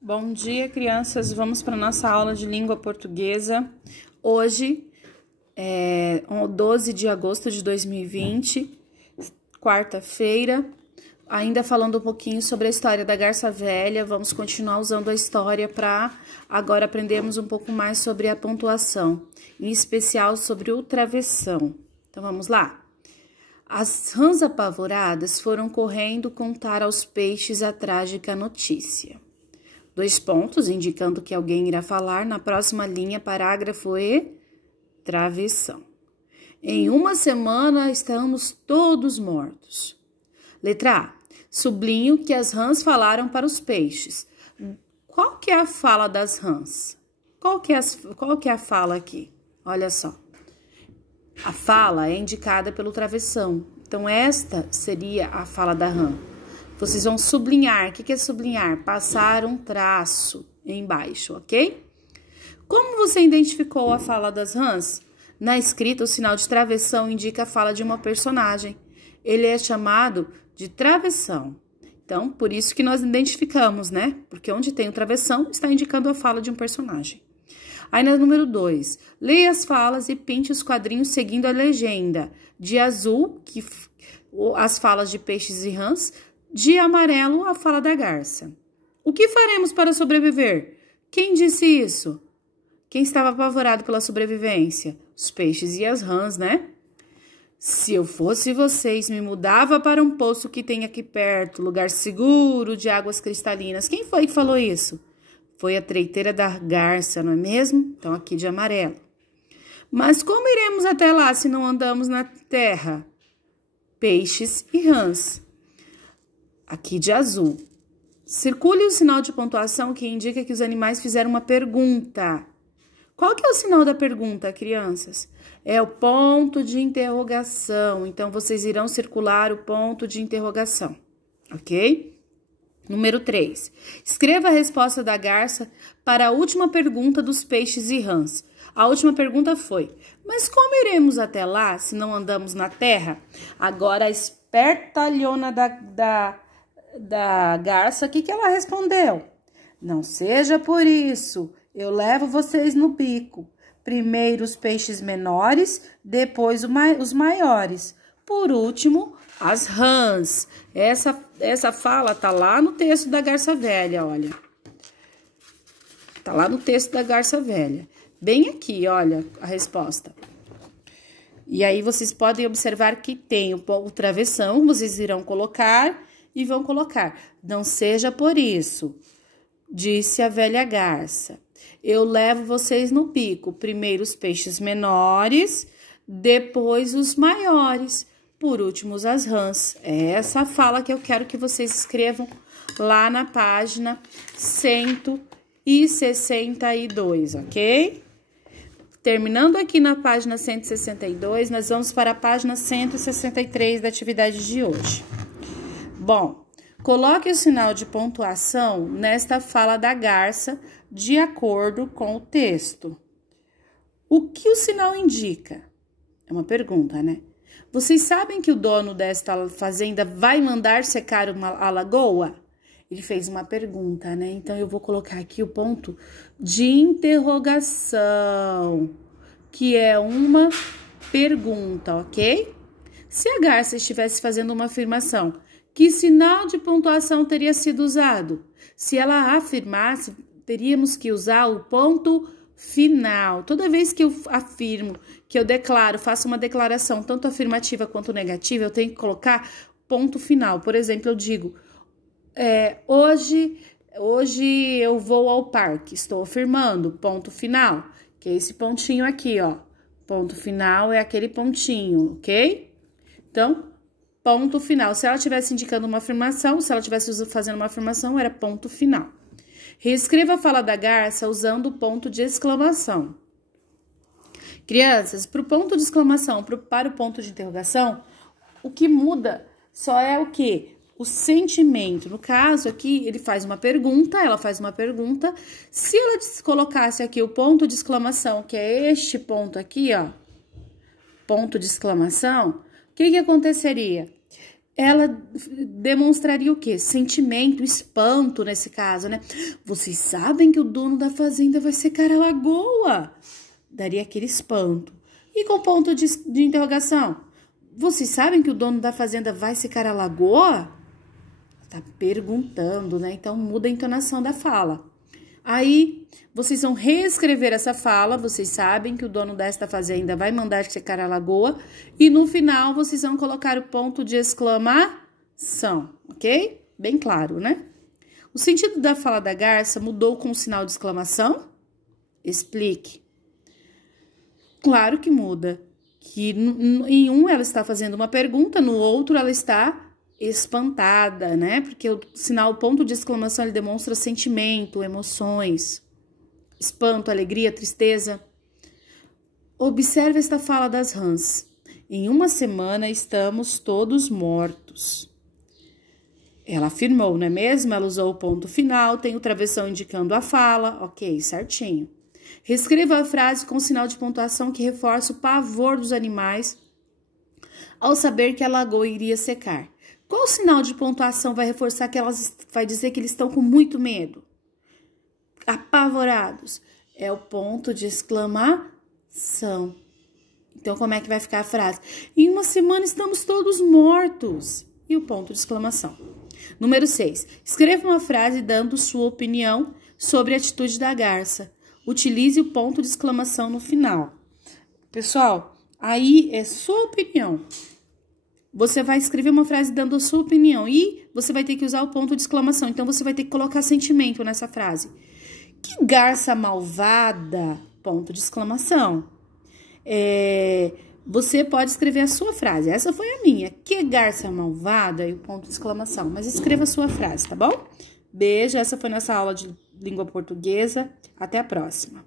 Bom dia, crianças. Vamos para nossa aula de língua portuguesa. Hoje é 12 de agosto de 2020, quarta-feira. Ainda falando um pouquinho sobre a história da garça velha. Vamos continuar usando a história para agora aprendermos um pouco mais sobre a pontuação, em especial sobre o travessão. Então, vamos lá. As rãs apavoradas foram correndo contar aos peixes a trágica notícia. 2 pontos, indicando que alguém irá falar na próxima linha, parágrafo e travessão. Em uma semana estamos todos mortos. Letra A. Sublinho que as rãs falaram para os peixes. Qual que é a fala das rãs? Qual que é a fala aqui? Olha só. A fala é indicada pelo travessão. Então, esta seria a fala da rã. Vocês vão sublinhar. O que é sublinhar? Passar um traço embaixo, ok? Como você identificou a fala das rãs? Na escrita, o sinal de travessão indica a fala de uma personagem. Ele é chamado de travessão. Então, por isso que nós identificamos, né? Porque onde tem o travessão, está indicando a fala de um personagem. Aí, na número 2, leia as falas e pinte os quadrinhos seguindo a legenda. De azul, as falas de peixes e rãs. De amarelo, a fala da garça. O que faremos para sobreviver? Quem disse isso? Quem estava apavorado pela sobrevivência? Os peixes e as rãs, né? Se eu fosse vocês, me mudava para um poço que tem aqui perto, lugar seguro de águas cristalinas. Quem foi que falou isso? Foi a treiteira da garça, não é mesmo? Então, aqui de amarelo. Mas como iremos até lá se não andamos na terra? Peixes e rãs. Aqui de azul. Circule o sinal de pontuação que indica que os animais fizeram uma pergunta. Qual que é o sinal da pergunta, crianças? É o ponto de interrogação. Então, vocês irão circular o ponto de interrogação, ok? Número 3. Escreva a resposta da garça para a última pergunta dos peixes e rãs. A última pergunta foi: mas como iremos até lá se não andamos na terra? Agora, a espertalhona da garça, o que ela respondeu? Não seja por isso, eu levo vocês no bico. Primeiro os peixes menores, depois os maiores. Por último, as rãs. Essa fala tá lá no texto da garça velha, olha. Tá lá no texto da garça velha. Bem aqui, olha, a resposta. E aí, vocês podem observar que tem o travessão, vocês irão colocar e vão colocar. Não seja por isso, disse a velha garça. Eu levo vocês no bico. Primeiro os peixes menores, depois os maiores. Por último, as rãs. É essa fala que eu quero que vocês escrevam lá na página 162, ok? Terminando aqui na página 162, nós vamos para a página 163 da atividade de hoje. Bom, coloque o sinal de pontuação nesta fala da garça de acordo com o texto. O que o sinal indica? É uma pergunta, né? Vocês sabem que o dono desta fazenda vai mandar secar a lagoa? Ele fez uma pergunta, né? Então, eu vou colocar aqui o ponto de interrogação, que é uma pergunta, ok? Se a garça estivesse fazendo uma afirmação, que sinal de pontuação teria sido usado? Se ela afirmasse, teríamos que usar o ponto final. Toda vez que eu afirmo, que eu declaro, faço uma declaração, tanto afirmativa quanto negativa, eu tenho que colocar ponto final. Por exemplo, eu digo, hoje eu vou ao parque. Estou afirmando, ponto final, que é esse pontinho aqui, ó. Ponto final é aquele pontinho, ok? Então, ponto final. Se ela estivesse indicando uma afirmação, se ela estivesse fazendo uma afirmação, era ponto final. Reescreva a fala da garça usando o ponto de exclamação. Crianças, para o ponto de exclamação, para o ponto de interrogação, o que muda só é o quê? O sentimento. No caso aqui, ele faz uma pergunta, ela faz uma pergunta. Se ela colocasse aqui o ponto de exclamação, que é este ponto aqui, ó, ponto de exclamação, o que aconteceria? ela demonstraria o quê? Sentimento, espanto nesse caso, né? Vocês sabem que o dono da fazenda vai secar a lagoa? Daria aquele espanto. E com ponto de interrogação? Vocês sabem que o dono da fazenda vai secar a lagoa? Tá perguntando, né? Então muda a entonação da fala. Aí, vocês vão reescrever essa fala, vocês sabem que o dono desta fazenda vai mandar secar a lagoa, e no final vocês vão colocar o ponto de exclamação, ok? Bem claro, né? O sentido da fala da garça mudou com o sinal de exclamação? Explique. Claro que muda, que em um ela está fazendo uma pergunta, no outro ela está espantada, né? Porque o sinal, o ponto de exclamação, ele demonstra sentimento, emoções, espanto, alegria, tristeza. Observe esta fala das rãs. Em uma semana estamos todos mortos. Ela afirmou, não é mesmo? Ela usou o ponto final, tem o travessão indicando a fala. Ok, certinho. Reescreva a frase com sinal de pontuação que reforça o pavor dos animais ao saber que a lagoa iria secar. Qual sinal de pontuação vai reforçar que vai dizer que eles estão com muito medo? Apavorados. É o ponto de exclamação. Então, como é que vai ficar a frase? Em uma semana estamos todos mortos. E o ponto de exclamação. Número 6. Escreva uma frase dando sua opinião sobre a atitude da garça. Utilize o ponto de exclamação no final. Pessoal, aí é sua opinião. Você vai escrever uma frase dando a sua opinião e você vai ter que usar o ponto de exclamação. Então, você vai ter que colocar sentimento nessa frase. Que garça malvada! Ponto de exclamação. Você pode escrever a sua frase. Essa foi a minha. Que garça malvada! E o ponto de exclamação. Mas escreva a sua frase, tá bom? Beijo. Essa foi nossa aula de língua portuguesa. Até a próxima.